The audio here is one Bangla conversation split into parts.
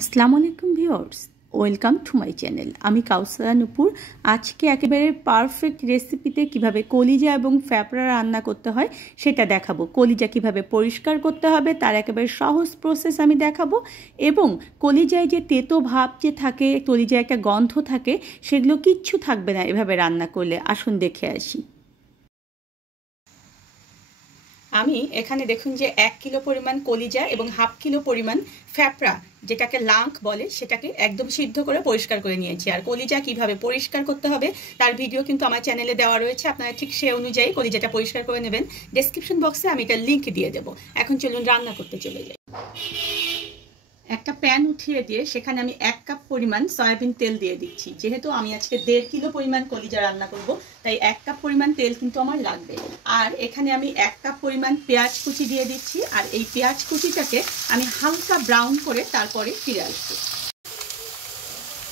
আসসালামু আলাইকুম viewers, welcome to my channel. আমি কাউসারা নূপুর। আজকে একেবারে পারফেক্ট রেসিপিতে কিভাবে কলিজা এবং ফ্যাপড়া রান্না করতে হয় সেটা দেখাবো। কলিজা কিভাবে পরিষ্কার করতে হবে তার একেবারে সহজ প্রসেস আমি দেখাবো, এবং কলিজায় যে তেতো ভাব যে থাকে, কলিজায় একটা গন্ধ থাকে, সেগুলো কিচ্ছু থাকবে না এভাবে রান্না করলে। আসুন দেখে আসি। আমি এখানে দেখুন যে 1 কিলো পরিমাণ কলিজা এবং হাফ কিলো পরিমাণ ফ্যাপড়া, যেটাকে লাঙ্ক বলে, সেটাকে একদম সিদ্ধ করে পরিষ্কার করে নিয়েছি। আর কলিজা কিভাবে পরিষ্কার করতে হবে তার ভিডিও কিন্তু আমার চ্যানেলে দেওয়া রয়েছে, আপনারা ঠিক সে অনুযায়ী কলিজাটা পরিষ্কার করে নেবেন। ডেসক্রিপশন বক্সে আমি এটার লিঙ্ক দিয়ে দেবো। এখন চলুন রান্না করতে চলে যাই। একটা প্যান উঠিয়ে দিয়ে সেখানে আমি 1 কাপ পরিমাণ সয়াবিন তেল দিয়ে দিচ্ছি। যেহেতু আমি আজকে 1.5 কিলো পরিমাণ কলিজা রান্না করব, তাই 1 কাপ পরিমাণ তেল কিন্তু আমার লাগবে। আর এখানে আমি 1 কাপ পরিমাণ পেঁয়াজ কুচি দিয়ে দিচ্ছি, আর এই পেঁয়াজ কুচিটাকে আমি হালকা ব্রাউন করে তারপরে ফিরে আসবো।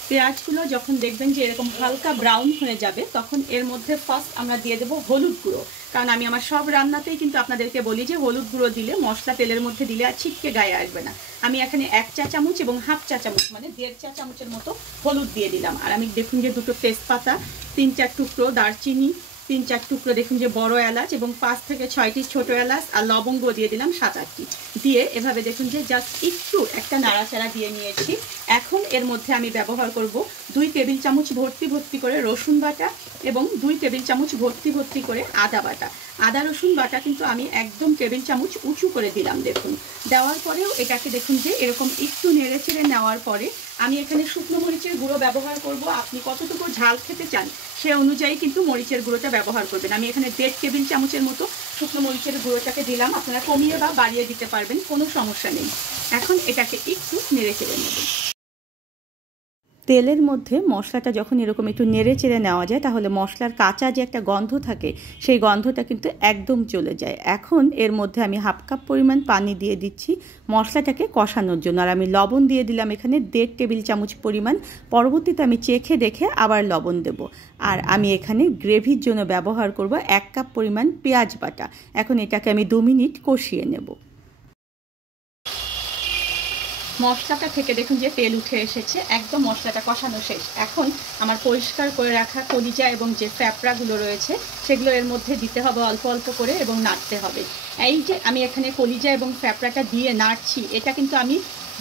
পেঁয়াজগুলো যখন দেখবেন যে এরকম হালকা ব্রাউন হয়ে যাবে, তখন এর মধ্যে ফার্স্ট আমরা দিয়ে দেবো হলুদ গুঁড়ো। কারণ আমি আমার সব রান্নাতেই কিন্তু আপনাদেরকে বলি যে হলুদ গুঁড়ো দিলে, মশলা তেলের মধ্যে দিলে আর ছিটকে গায়ে আসবে না। আমি এখানে 1 চা চামচ এবং হাফ চা চামচ মানে 1.5 চা চামচের মতো হলুদ দিয়ে দিলাম। আর আমি দেখুন যে 2টো তেজপাতা, 3-4 টুকরো দারচিনি, 3-4 টুকরো দেখুন যে বড় এলাচ এবং 5 থেকে 6টি ছোট এলাচ, আর লবঙ্গ দিয়ে দিলাম 7-8টি। দিয়ে এভাবে দেখুন যে জাস্ট একটু একটা নাড়াচাড়া দিয়ে নিয়েছি। এখন এর মধ্যে আমি ব্যবহার করব 2 টেবিল চামচ ভর্তি করে রসুন বাটা এবং 2 টেবিল চামচ ভর্তি করে আদা বাটা। আদা রসুন বাটা কিন্তু আমি একদম টেবিল চামচ উঁচু করে দিলাম। দেখুন, দেওয়ার পরেও এটাকে দেখুন যে এরকম একটু নেড়ে চেড়ে নেওয়ার পরে আমি এখানে শুকনো মরিচের গুঁড়ো ব্যবহার করব। আপনি কতটুকু ঝাল খেতে চান সে অনুযায়ী কিন্তু মরিচের গুঁড়োটা ব্যবহার করবেন। আমি এখানে 1.5 টেবিল চামচের মতো শুকনো মরিচের গুঁড়োটাকে দিলাম। আপনারা কমিয়ে বা বাড়িয়ে দিতে পারবেন, কোনো সমস্যা নেই। এখন এটাকে একটু নেড়ে চেড়ে নেবেন। তেলের মধ্যে মশলাটা যখন এরকম একটু নেড়ে চেড়ে নেওয়া যায়, তাহলে মশলার কাঁচা যে একটা গন্ধ থাকে সেই গন্ধটা কিন্তু একদম চলে যায়। এখন এর মধ্যে আমি হাফ কাপ পরিমাণ পানি দিয়ে দিচ্ছি মশলাটাকে কষানোর জন্য। আর আমি লবণ দিয়ে দিলাম এখানে 1.5 টেবিল চামচ পরিমাণ। পরবর্তীতে আমি চেখে দেখে আবার লবণ দেব। আর আমি এখানে গ্রেভির জন্য ব্যবহার করব 1 কাপ পরিমাণ পেঁয়াজ বাটা। এখন এটাকে আমি 2 মিনিট কষিয়ে নেব। মশলাটা থেকে দেখুন যে তেল উঠে এসেছে, একদম মশলাটা কষানো শেষ। এখন আমার পরিষ্কার করে রাখা কলিজা এবং যে ফ্যাপড়াগুলো রয়েছে সেগুলো এর মধ্যে দিতে হবে অল্প অল্প করে এবং নাড়তে হবে। এই যে আমি এখানে কলিজা এবং ফ্যাপড়াটা দিয়ে নাড়ছি, এটা কিন্তু আমি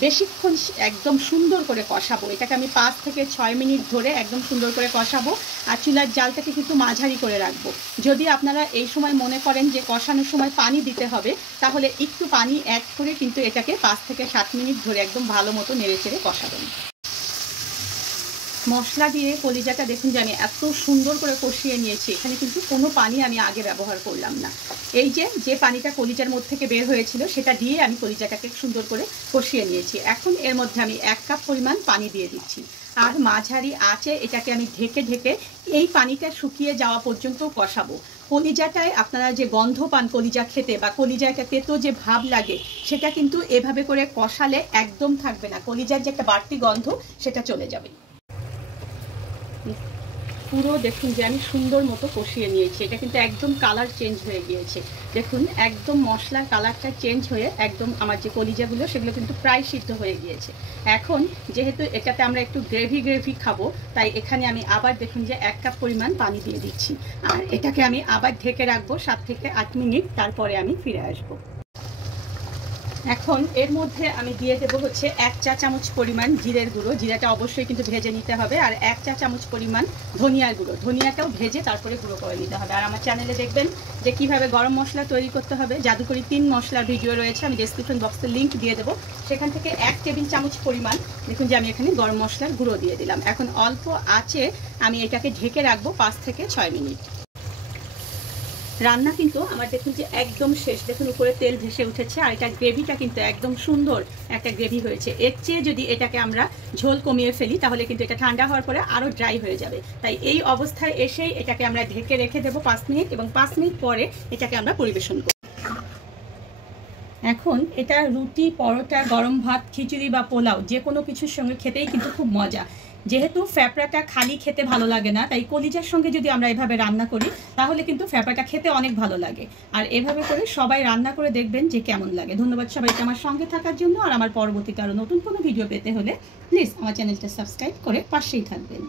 বেশিক্ষণ একদম সুন্দর করে কষাবো। এটাকে আমি 5 থেকে 6 মিনিট ধরে একদম সুন্দর করে কষাবো। আর চুলার জালটাকে কিন্তু মাঝারি করে রাখবো। যদি আপনারা এই সময় মনে করেন যে কষানোর সময় পানি দিতে হবে, তাহলে একটু পানি অ্যাড করে কিন্তু এটাকে 5 থেকে 7 মিনিট ধরে একদম ভালো মতো নেড়ে চেড়ে কষাবেন। মশলা দিয়ে কলিজাটা দেখুন যে আমি এত সুন্দর করে কষিয়ে নিয়েছি। এখানে কিন্তু কোনো পানি আমি আগে ব্যবহার করলাম না। এই যে পানিটা কলিজার মধ্যে থেকে বের হয়েছিল সেটা দিয়ে আমি কলিজাটাকে সুন্দর করে কষিয়ে নিয়েছি। এখন এর মধ্যে আমি 1 কাপ পরিমাণ পানি দিয়ে দিচ্ছি। আর মাঝারি আঁচে এটাকে আমি ঢেকে এই পানিটা শুকিয়ে যাওয়া পর্যন্ত কষাবো। কলিজাটায় আপনারা যে গন্ধ পান কলিজা খেতে, বা কলিজা একটা তেতো যে ভাব লাগে, সেটা কিন্তু এভাবে করে কষালে একদম থাকবে না। কলিজার যে একটা বাড়তি গন্ধ সেটা চলে যাবে। পুরো দেখুন যে আমি সুন্দর মতো কষিয়ে নিয়েছি। এটা কিন্তু একদম কালার চেঞ্জ হয়ে গিয়েছে। দেখুন একদম মশলার কালারটা চেঞ্জ হয়ে একদম আমার যে কলিজাগুলো সেগুলো কিন্তু প্রায় সিদ্ধ হয়ে গিয়েছে। এখন যেহেতু এটাতে আমরা একটু গ্রেভি খাবো, তাই এখানে আমি আবার দেখুন যে 1 কাপ পরিমাণ পানি দিয়ে দিচ্ছি। আর এটাকে আমি আবার ঢেকে রাখবো 7 থেকে 8 মিনিট, তারপরে আমি ফিরে আসবো। এখন এর মধ্যে আমি দিয়ে দেবো হচ্ছে 1 চা চামচ পরিমাণ জিরের গুঁড়ো। জিরাটা অবশ্যই কিন্তু ভেজে নিতে হবে। আর 1 চা চামচ পরিমাণ ধনিয়ার গুঁড়ো। ধনিয়াটাও ভেজে তারপরে গুঁড়ো করে নিতে হবে। আর আমার চ্যানেলে দেখবেন যে কিভাবে গরম মশলা তৈরি করতে হবে, জাদুকরি 3 মশলার ভিডিও রয়েছে, আমি ডেসক্রিপশন বক্সে লিঙ্ক দিয়ে দেবো। সেখান থেকে 1 টেবিল চামচ পরিমাণ দেখুন যে আমি এখানে গরম মশলার গুঁড়ো দিয়ে দিলাম। এখন অল্প আঁচে আমি এটাকে ঢেকে রাখবো 5 থেকে 6 মিনিট। রান্না কিন্তু আমার দেখুন যে একদম শেষ। দেখুন উপরে তেল ভেসে উঠেছে, আর এটা গ্রেভিটা কিন্তু একদম সুন্দর একটা গ্রেভি হয়েছে। এর চেয়ে যদি এটাকে আমরা ঝোল কমিয়ে ফেলি তাহলে কিন্তু এটা ঠান্ডা হওয়ার পরে আরও ড্রাই হয়ে যাবে। তাই এই অবস্থায় এসেই এটাকে আমরা ঢেকে রেখে দেবো 5 মিনিট, এবং 5 মিনিট পরে এটাকে আমরা পরিবেশন করব। এখন এটা রুটি, পরোটা, গরম ভাত, খিচুড়ি বা পোলাও যে কোনো কিছুর সঙ্গে খেতেই কিন্তু খুব মজা। যেহেতু ফ্যাপড়াটা খালি খেতে ভালো লাগে না, তাই কলিজার সঙ্গে যদি আমরা এভাবে রান্না করি তাহলে কিন্তু ফ্যাপড়াটা খেতে অনেক ভালো লাগে। আর এভাবে করে সবাই রান্না করে দেখবেন যে কেমন লাগে। ধন্যবাদ সবাইকে আমার সঙ্গে থাকার জন্য। আর আমার পরবর্তীতে আরও নতুন কোনো ভিডিও পেতে হলে প্লিজ আমার চ্যানেলটা সাবস্ক্রাইব করে পাশেই থাকবেন।